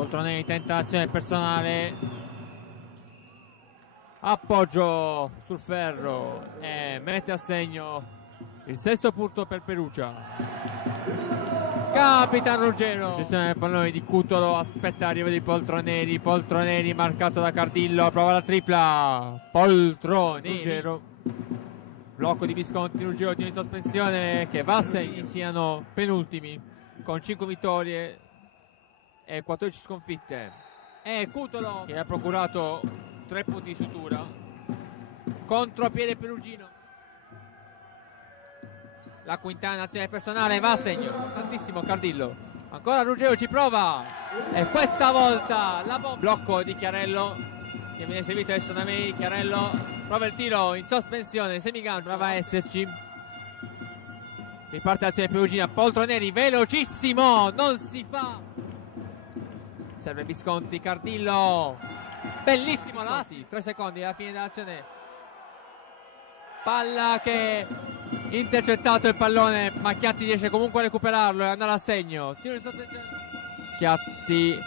Poltronelli tenta l'azione personale, appoggio sul ferro e mette a segno il sesto punto per Perugia. Capitan Ruggero, ricezione del pallone di Cutolo, aspetta l'arrivo di Poltronelli. Poltronelli marcato da Cardillo, prova la tripla. Poltronelli, Ruggero, blocco di Visconti. Ruggero tiene in sospensione, che va a segni, siano penultimi con 5 vittorie e 14 sconfitte. E Cutolo che ha procurato 3 punti di sutura. Contropiede perugino. La Quintana, azione personale, va a segno. Tantissimo Cardillo. Ancora Ruggero ci prova. E questa volta la bomba. Blocco di Chiarello che viene seguito adesso da Mei. Chiarello prova il tiro in sospensione. Semigancio. Prova a esserci. Riparte l'azione perugina. Poltronelli velocissimo. Non si fa. Serve Visconti. Cardillo. Bellissimo Visconti. 3 secondi alla fine dell'azione. Palla che intercettato il pallone, ma Chiatti riesce comunque a recuperarlo e andare a segno. Tiro in sospensione. Chiatti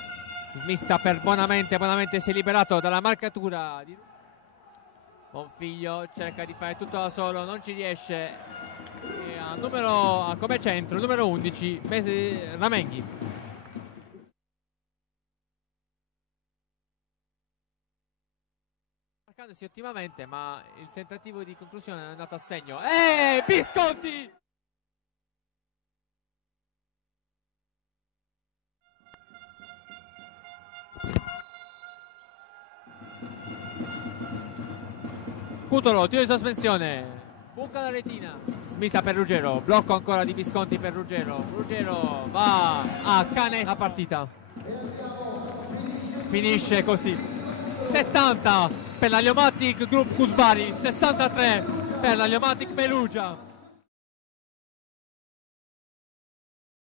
smista per Bonamente. Bonamente si è liberato dalla marcatura di Bonfiglio, cerca di fare tutto da solo, non ci riesce. Come centro, numero 11, Ramenghi. Marcandosi ottimamente, ma il tentativo di conclusione è andato a segno. Visconti! Cutolo, tiro di sospensione, buca la retina, smista per Ruggero, blocco ancora di Visconti per Ruggero. Ruggero va a canestro. La partita finisce così: 70 per la Liomatic Group Cusbari, 63 per la Liomatic Perugia.